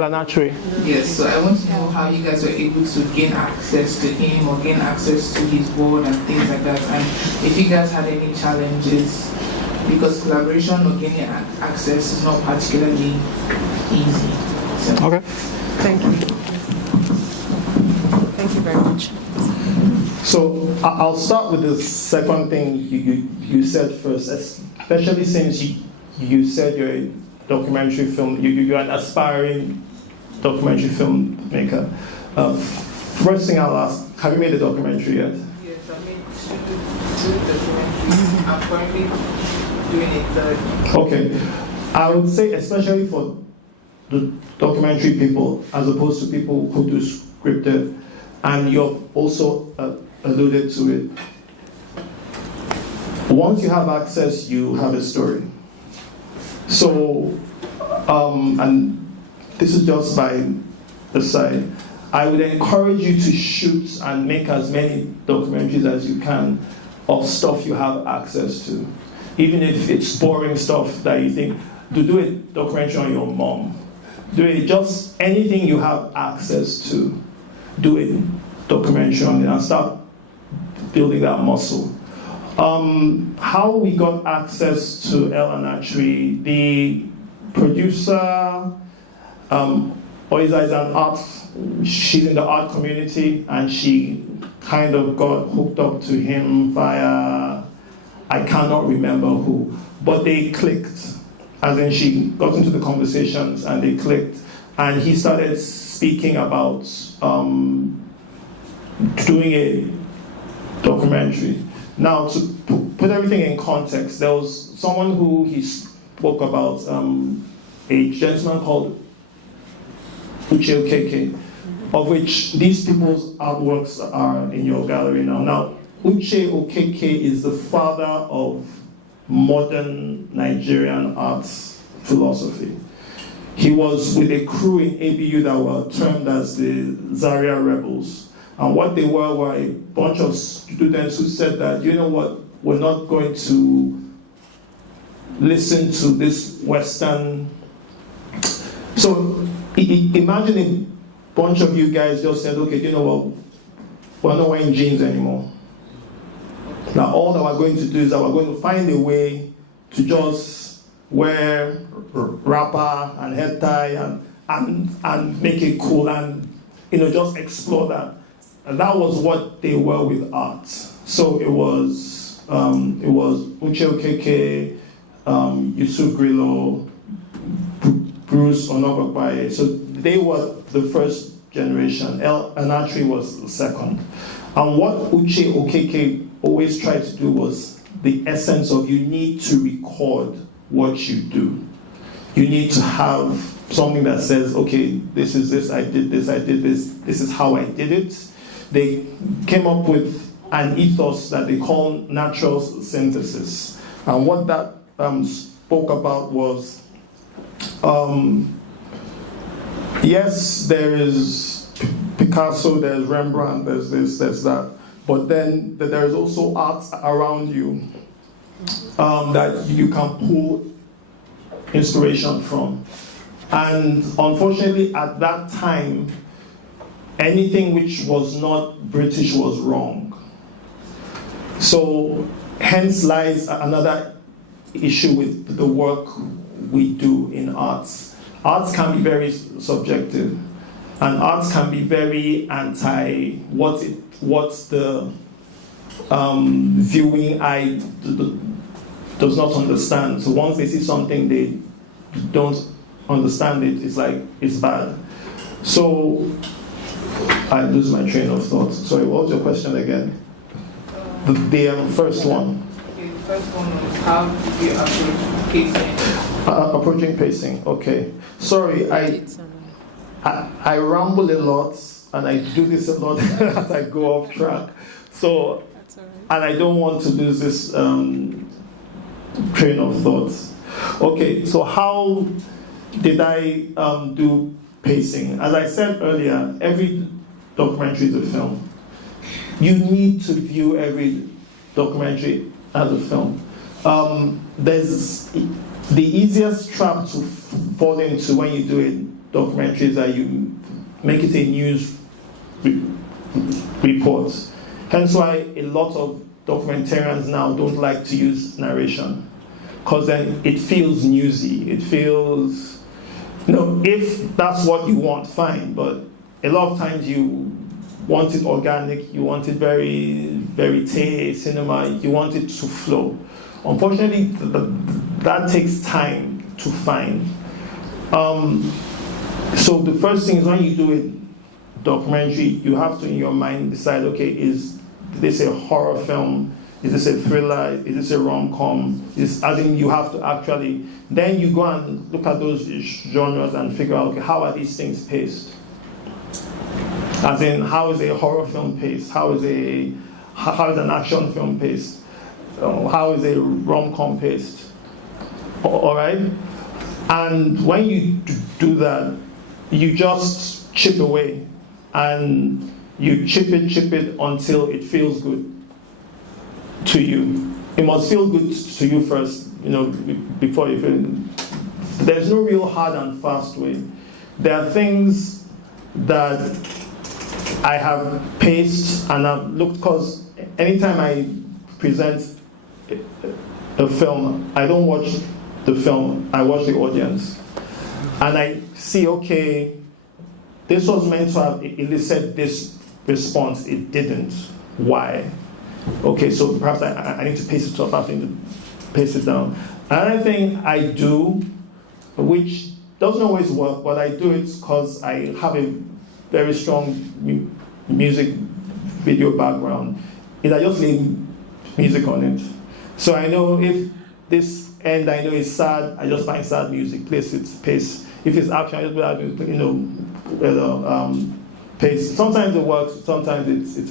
ANATSUI. Yes, so I want to know how you guys were able to gain access to him or gain access to his board and things like that, and if you guys had any challenges, because collaboration or gaining access is not particularly easy. So. Okay. Thank you. Thank you very much. So I'll start with the second thing you said first, especially since you said you're a documentary film, you're an aspiring documentary filmmaker. First thing I'll ask, have you made a documentary yet? Yes, I made two documentaries. I'm currently doing a third. Okay. I would say especially for the documentary people as opposed to people who do scripted, and you've also alluded to it. Once you have access, you have a story. So, and this is just by the side, I would encourage you to shoot and make as many documentaries as you can of stuff you have access to. Even if it's boring stuff that you think, do a documentary on your mom. Do it, just anything you have access to, do a documentary on it and start building that muscle. How we got access to ANATSUI, the producer, Oyiza is an art, she's in the art community, and she kind of got hooked up to him via, I cannot remember who, but they clicked. As in she got into the conversations and they clicked, and he started speaking about doing a documentary. Now, to put everything in context, there was someone who he spoke about, a gentleman called Uche Okeke, of which these people's artworks are in your gallery now. Now, Uche Okeke is the father of modern Nigerian arts philosophy. He was with a crew in ABU that were termed as the Zaria Rebels. And what they were a bunch of students who said that, you know what, we're not going to listen to this Western. So imagine a bunch of you guys just said, okay, you know what, we're not wearing jeans anymore. Now all that we're going to do is that we're going to find a way to just wear wrapper and head tie and make it cool and just explore that. And that was what they were with art. So it was Uche Okeke, Yusuf Grillo, Bruce Onogokbaye. So they were the first generation. ANATSUI was the second. And what Uche Okeke always tried to do was the essence of you need to record what you do. You need to have something that says, okay, this is this, I did this, this is how I did it. They came up with an ethos that they call natural synthesis. And what that spoke about was, yes, there is Picasso, there's Rembrandt, there's this, there's that. But then there is also art around you that you can pull inspiration from. And unfortunately, at that time, anything which was not British was wrong. So hence lies another issue with the work we do in arts. Arts can be very subjective, and arts can be very anti what the viewing eye does not understand. So once they see something they don't understand it, it's like it's bad. So I lose my train of thought. Sorry, what was your question again? The first one. Okay, the first one was how did you approach pacing? Approaching pacing. Okay. Sorry, I ramble a lot, and I do this a lot as I go off track. So, and I don't want to lose this train of thought. Okay, so how did I do pacing? As I said earlier, every documentary is a film. You need to view every documentary as a film. There's the easiest trap to fall into when you do a documentary is that you make it a news report. Hence why a lot of documentarians now don't like to use narration, because then it feels newsy. It feels, if that's what you want, fine, but a lot of times you want it organic, you want it very verite, cinema, you want it to flow. Unfortunately, that takes time to find. So the first thing is, when you do a documentary, you have to, in your mind, decide, okay, is this a horror film? Is this a thriller? Is this a rom-com? As in, you have to actually, then you go and look at those genres and figure out, okay, how are these things paced? As in, how is a horror film paced? How is an action film paced? How is a rom-com paced? All right? And when you do that, you just chip away, and you chip it until it feels good to you. It must feel good to you first, before you feel. There's no real hard and fast way. There are things that I have paced and I've looked, because anytime I present a film, I don't watch the film, I watch the audience. And I see, okay, this was meant to have elicited this response, it didn't. Why? Okay, so perhaps I need to pace it up, I need to pace it down. Another thing I do, which doesn't always work, but I do it because I have a very strong music video background, is I just lay music on it. So I know if this end I know is sad, I just find sad music, place it, pace. If it's action, I just pace. Sometimes it works, sometimes it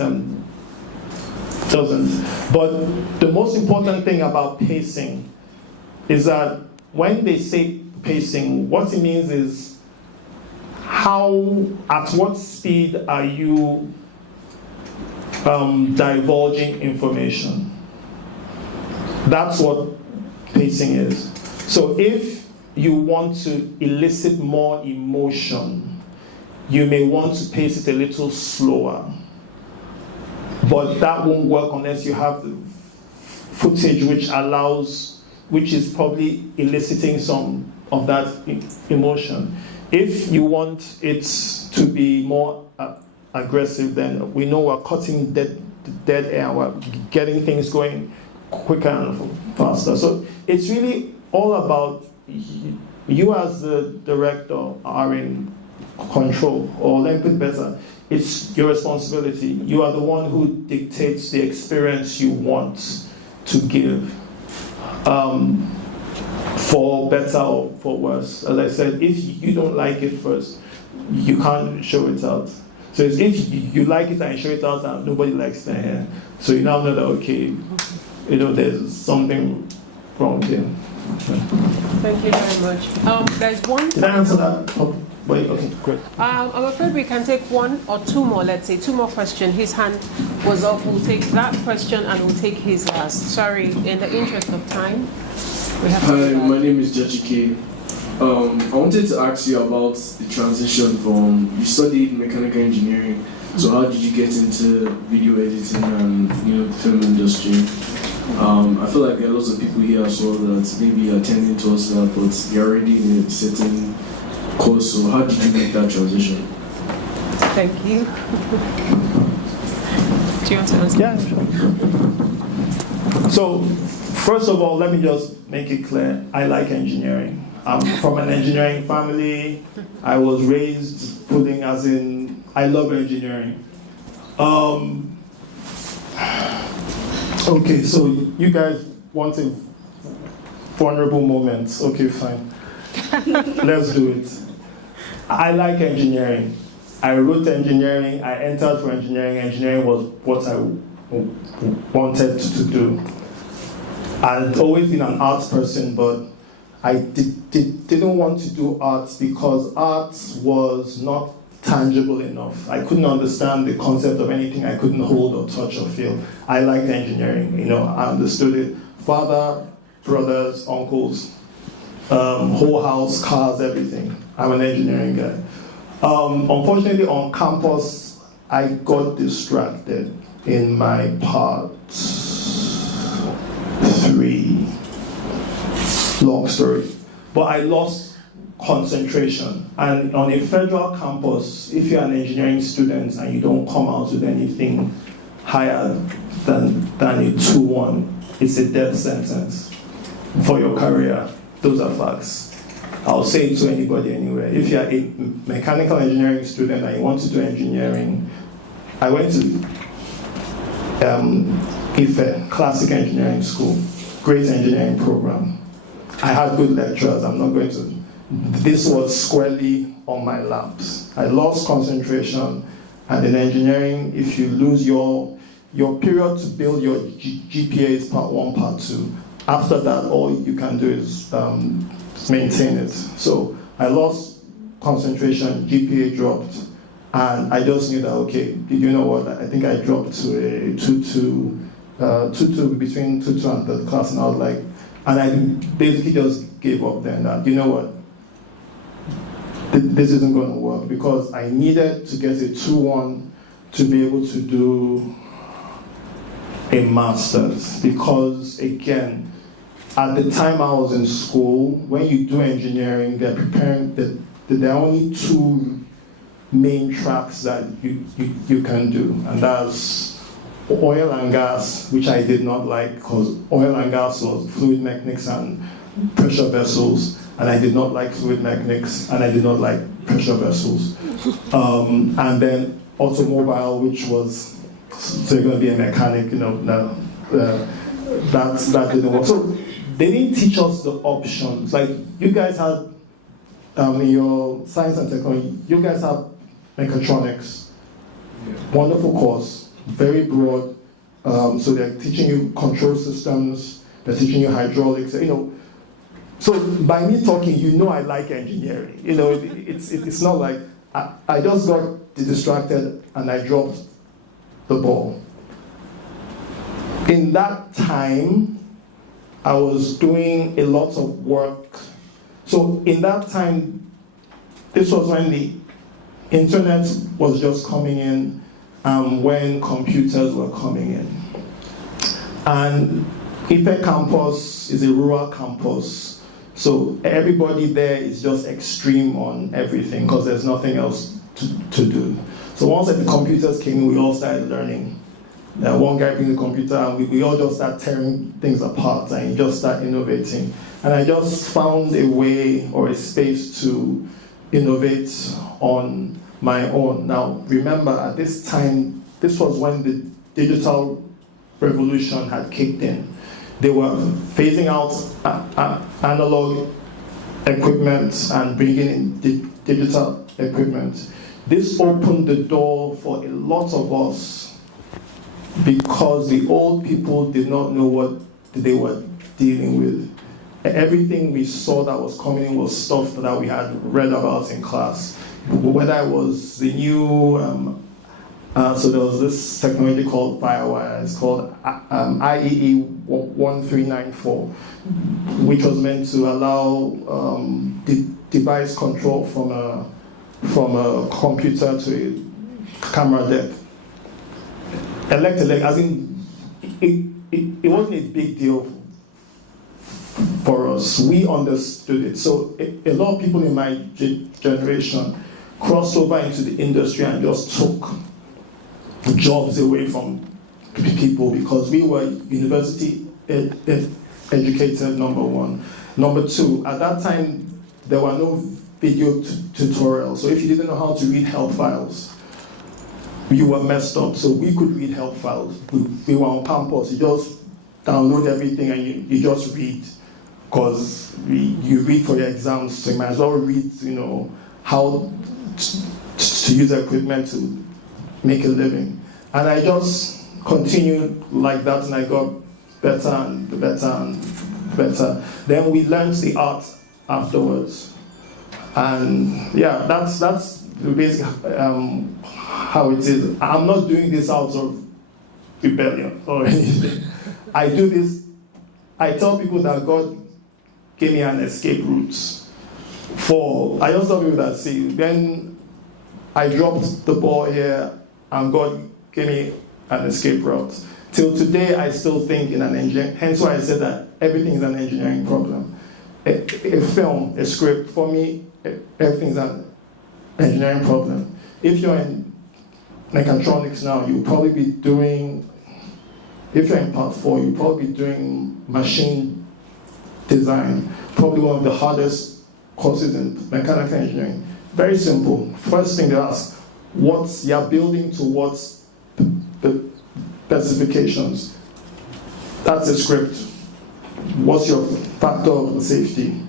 doesn't. But the most important thing about pacing is that when they say pacing, what it means is at what speed are you divulging information. That's what pacing is. So if you want to elicit more emotion, you may want to pace it a little slower. But that won't work unless you have the footage which is probably eliciting some of that emotion. If you want it to be more aggressive, then we know we're cutting dead air, we're getting things going quicker and faster. So it's really all about you as the director are in control, or let me put it better, it's your responsibility. You are the one who dictates the experience you want to give, for better or for worse. As I said, if you don't like it first, you can't show it out. So if you like it and show it out and nobody likes it here, so you now know that, okay, there's something wrong here. Thank you very much. There's one. Did I answer that? Oh, wait, okay, great. I'm afraid we can take one or two more, let's say, two more questions. His hand was up. We'll take that question and we'll take his last. Sorry, in the interest of time, we have to. Hi, my name is Jaji K. I wanted to ask you about the transition from, you studied mechanical engineering, so how did you get into video editing and the film industry? I feel like there are lots of people here as well that maybe are tending towards that, but they're already in a certain course, so how did you make that transition? Thank you. Do you want to answer? Yeah, sure. So, first of all, let me just make it clear, I like engineering. I'm from an engineering family. I was raised putting as in, I love engineering. Okay, so you guys wanted vulnerable moments. Okay, fine. Let's do it. I like engineering. I wrote engineering, I entered for engineering. Engineering was what I wanted to do. I'd always been an arts person, but I didn't want to do arts because arts was not tangible enough. I couldn't understand the concept of anything I couldn't hold or touch or feel. I liked engineering, I understood it. Father, brothers, uncles, whole house, cars, everything. I'm an engineering guy. Unfortunately, on campus, I got distracted in my part 3. Long story. But I lost concentration. And on a federal campus, if you're an engineering student and you don't come out with anything higher than a 2-1, it's a death sentence for your career. Those are facts. I'll say it to anybody anywhere. If you're a mechanical engineering student and you want to do engineering, I went to IFE, Classic Engineering School, great engineering program. I had good lecturers. I'm not going to. This was squarely on my laps. I lost concentration, and in engineering, if you lose your period to build your GPA is part 1, part 2. After that, all you can do is maintain it. So I lost concentration, GPA dropped, and I just knew that, okay, you know what, I think I dropped to a 2-2, between 2-2 and third class, and I was like, and I basically just gave up then that, you know what, this isn't going to work, because I needed to get a 2-1 to be able to do a master's, because again, at the time I was in school, when you do engineering, they're preparing, there are only 2 main tracks that you can do, and that's oil and gas, which I did not like, because oil and gas was fluid mechanics and pressure vessels, and I did not like fluid mechanics, and I did not like pressure vessels. And then automobile, which was, so you're going to be a mechanic, that didn't work. So they didn't teach us the options. Like, you guys had, in your science and technology, you guys have mechatronics, wonderful course, very broad. So they're teaching you control systems, they're teaching you hydraulics, So by me talking, I like engineering. It's not like, I just got distracted and I dropped the ball. In that time, I was doing a lot of work. So in that time, this was when the internet was just coming in, when computers were coming in. And IFE campus is a rural campus, so everybody there is just extreme on everything because there's nothing else to do. So once the computers came in, we all started learning. One guy brings the computer, and we all just start tearing things apart and just start innovating. And I just found a way or a space to innovate on my own. Now, remember, at this time, this was when the digital revolution had kicked in. They were phasing out analog equipment and bringing in digital equipment. This opened the door for a lot of us because the old people did not know what they were dealing with. Everything we saw that was coming in was stuff that we had read about in class. Whether it was the new, so there was this technology called Firewire, it's called IEE 1394, which was meant to allow device control from a computer to a camera deck. As in, it wasn't a big deal for us. We understood it. So a lot of people in my generation crossed over into the industry and just took jobs away from people because we were university educated, number one. Number two, at that time, there were no video tutorials. So if you didn't know how to read help files, you were messed up. So we could read help files. We were on campus. You just download everything and you just read. Because you read for your exams, so you might as well read, how to use equipment to make a living. And I just continued like that, and I got better and better and better. Then we learned the art afterwards. And yeah, that's basically how it is. I'm not doing this out of rebellion or anything. I do this, I tell people that God gave me an escape route. I just tell people that, see, then I dropped the ball here and God gave me an escape route. Till today, I still think in an engineering, hence why I said that everything is an engineering problem. A film, a script, for me, everything is an engineering problem. If you're in mechatronics now, you'll probably be doing, if you're in part 4, you'll probably be doing machine design, probably one of the hardest courses in mechanical engineering. Very simple. First thing they ask, what's you're building towards the specifications. That's a script. What's your factor of safety?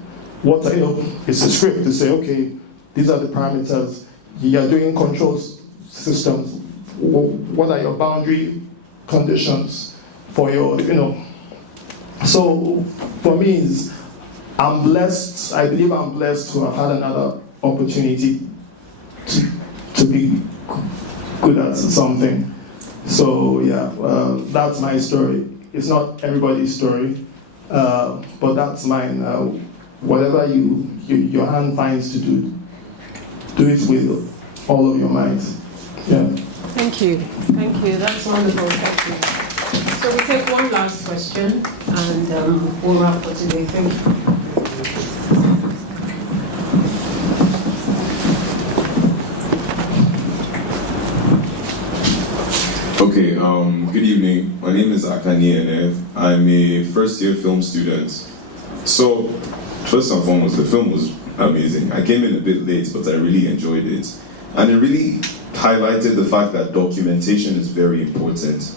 It's a script to say, okay, these are the parameters. You're doing control systems. What are your boundary conditions for your, So for me, I'm blessed. I believe I'm blessed to have had another opportunity to be good at something. So yeah, that's my story. It's not everybody's story, but that's mine. Whatever your hand finds to do it with all of your might. Yeah. Thank you. That's wonderful. Thank you. So we take one last question, and we'll wrap for today. Thank you. Okay, good evening. My name is Akani Enev. I'm a first-year film student. So, first and foremost, the film was amazing. I came in a bit late, but I really enjoyed it. And it really highlighted the fact that documentation is very important.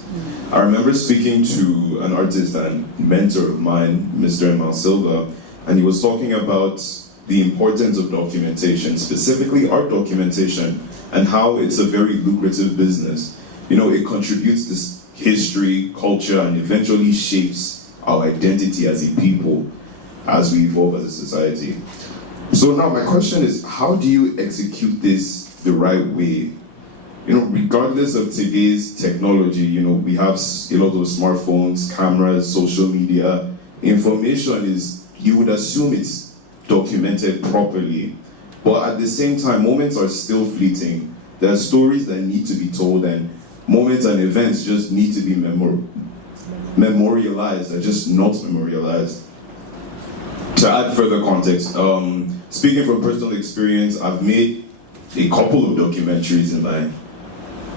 I remember speaking to an artist and mentor of mine, Mr. Emil Silva, and he was talking about the importance of documentation, specifically art documentation, and how it's a very lucrative business. It contributes to history, culture, and eventually shapes our identity as a people as we evolve as a society. So now my question is, how do you execute this the right way? Regardless of today's technology, we have a lot of smartphones, cameras, social media. Information is, you would assume it's documented properly. But at the same time, moments are still fleeting. There are stories that need to be told, and moments and events just need to be memorialized, and just not memorialized. To add further context, speaking from personal experience, I've made a couple of documentaries in my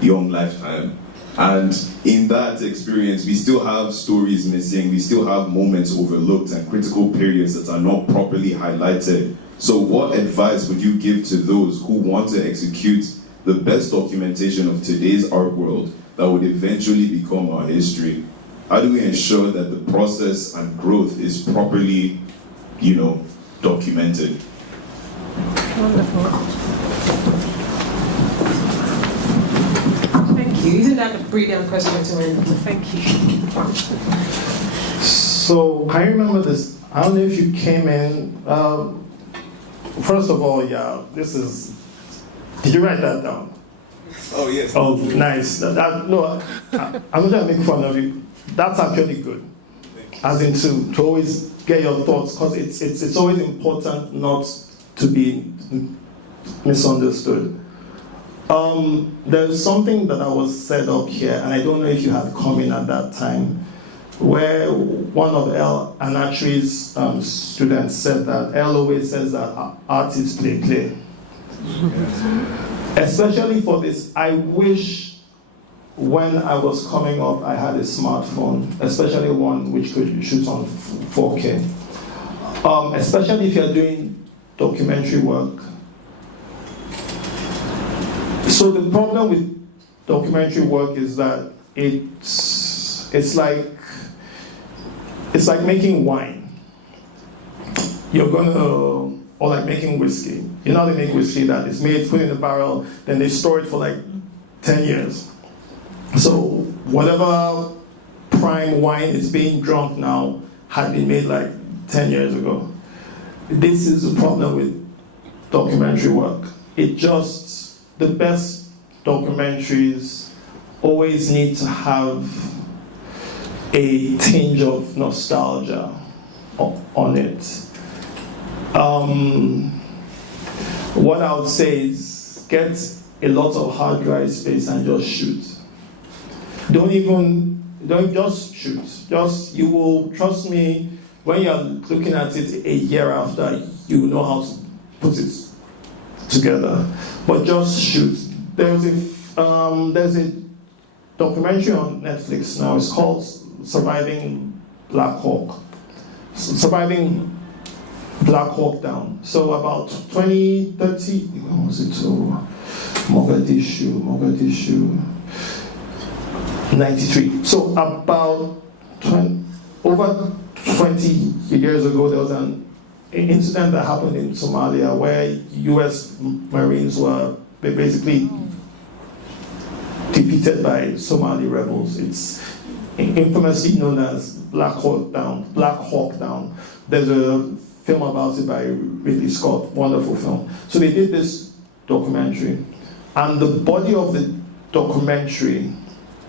young lifetime. And in that experience, we still have stories missing, we still have moments overlooked and critical periods that are not properly highlighted. So what advice would you give to those who want to execute the best documentation of today's art world that would eventually become our history? How do we ensure that the process and growth is properly, documented? Wonderful. Thank you. Isn't that a brilliant question to end? Thank you. So I remember this. I don't know if you came in. First of all, yeah, this is. Did you write that down? Oh, yes. Oh, nice. No, I'm not trying to make fun of you. That's actually good. As in to always get your thoughts, because it's always important not to be misunderstood. There's something that I was said up here, and I don't know if you had come in at that time, where one of ANATSUI's students said that Elle always says that art is play. Especially for this, I wish when I was coming up I had a smartphone, especially one which could shoot on 4K. Especially if you're doing documentary work. So the problem with documentary work is that it's like making wine. Or like making whiskey. You know how they make whiskey that it's made, put in a barrel, then they store it for like 10 years. So whatever prime wine is being drunk now had been made like 10 years ago. This is the problem with documentary work. The best documentaries always need to have a tinge of nostalgia on it. What I would say is get a lot of hard drive space and just shoot. Don't just shoot. You will, trust me, when you're looking at it a year after, you will know how to put it together. But just shoot. There's a documentary on Netflix now. It's called Surviving Black Hawk Down. So about 2030, when was it to Mogadishu, 93. So about over 20 years ago, there was an incident that happened in Somalia where US Marines were basically defeated by Somali rebels. It's infamously known as Black Hawk Down. There's a film about it by Ridley Scott, wonderful film. So they did this documentary, and the body of the documentary,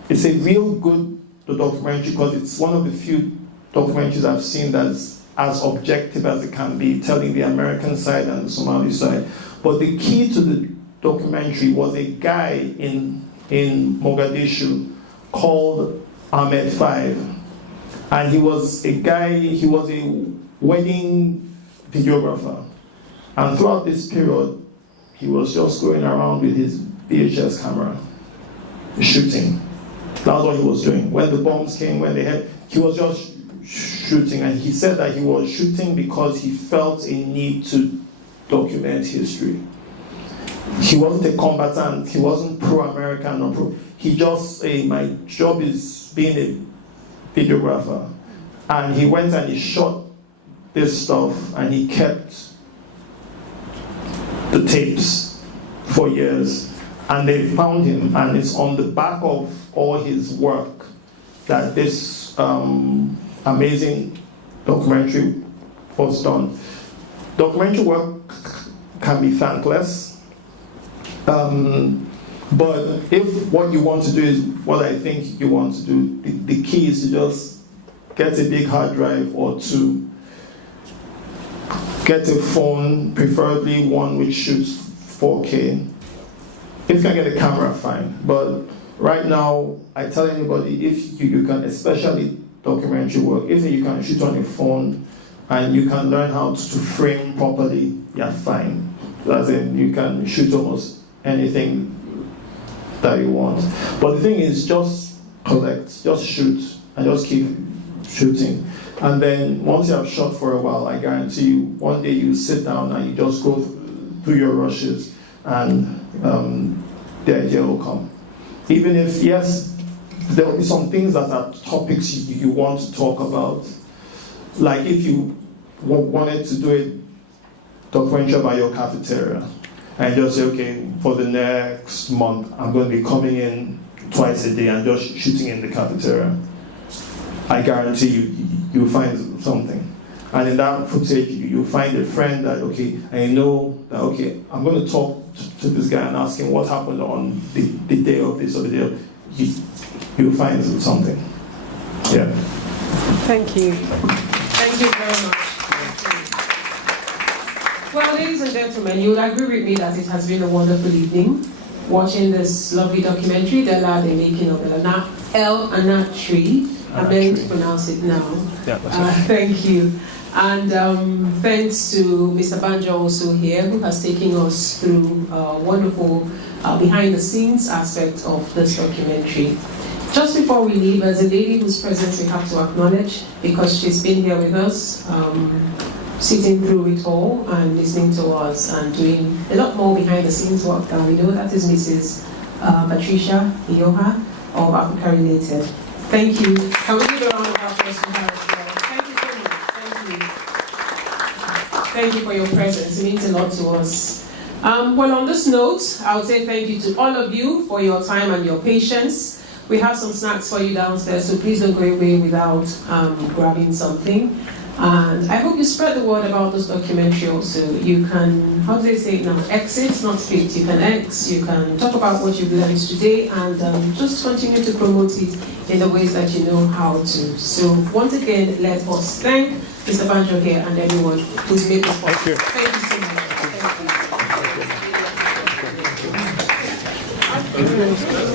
it's a real good documentary because it's one of the few documentaries I've seen that's as objective as it can be, telling the American side and the Somali side. But the key to the documentary was a guy in Mogadishu called Ahmed Five. And he was a wedding videographer. And throughout this period, he was just going around with his VHS camera, shooting. That was what he was doing. When the bombs came, he was just shooting. And he said that he was shooting because he felt a need to document history. He wasn't a combatant, he wasn't pro-American or pro. He just said, my job is being a videographer. And he went and he shot this stuff and he kept the tapes for years. And they found him, and it's on the back of all his work that this amazing documentary was done. Documentary work can be thankless, but if what you want to do is what I think you want to do, the key is to just get a big hard drive or two, get a phone, preferably one which shoots 4K. If you can get a camera, fine. But right now, I tell anybody, if you can, especially documentary work, if you can shoot on your phone and you can learn how to frame properly, you're fine. As in, you can shoot almost anything that you want. But the thing is, just collect, just shoot, and just keep shooting. And then once you have shot for a while, I guarantee you, one day you sit down and you just go through your rushes, and the idea will come. Even if, yes, there will be some things that are topics you want to talk about. Like if you wanted to do a documentary about your cafeteria, and just say, okay, for the next month, I'm going to be coming in twice a day and just shooting in the cafeteria. I guarantee you'll find something. And in that footage, you'll find a friend that, okay, I know that, okay, I'm going to talk to this guy and ask him what happened on the day of this or the day of, you'll find something. Yeah. Thank you. Thank you very much. Well, ladies and gentlemen, you will agree with me that it has been a wonderful evening watching this lovely documentary, DELA, the making of ANATSUI. I'm going to pronounce it now. Yeah, that's right. Thank you. And thanks to Mr. Banjo also here, who has taken us through a wonderful behind-the-scenes aspect of this documentary. Just before we leave, as a lady whose presence we have to acknowledge, because she's been here with us, sitting through it all and listening to us and doing a lot more behind-the-scenes work than we know. That is Mrs. Patricia Iyoha of Africa Related. Thank you. Can we give a round of applause for her as well? Thank you so much. Thank you. Thank you for your presence. It means a lot to us. Well, on this note, I would say thank you to all of you for your time and your patience. We have some snacks for you downstairs, so please don't go away without grabbing something. And I hope you spread the word about this documentary also. You can, how do they say it now, exit, not split. You can X, you can talk about what you've learned today, and just continue to promote it in the ways that you know how to. So once again, let us thank Mr. Banjo here, and everyone who's made this possible. Thank you. Thank you so much. Thank you.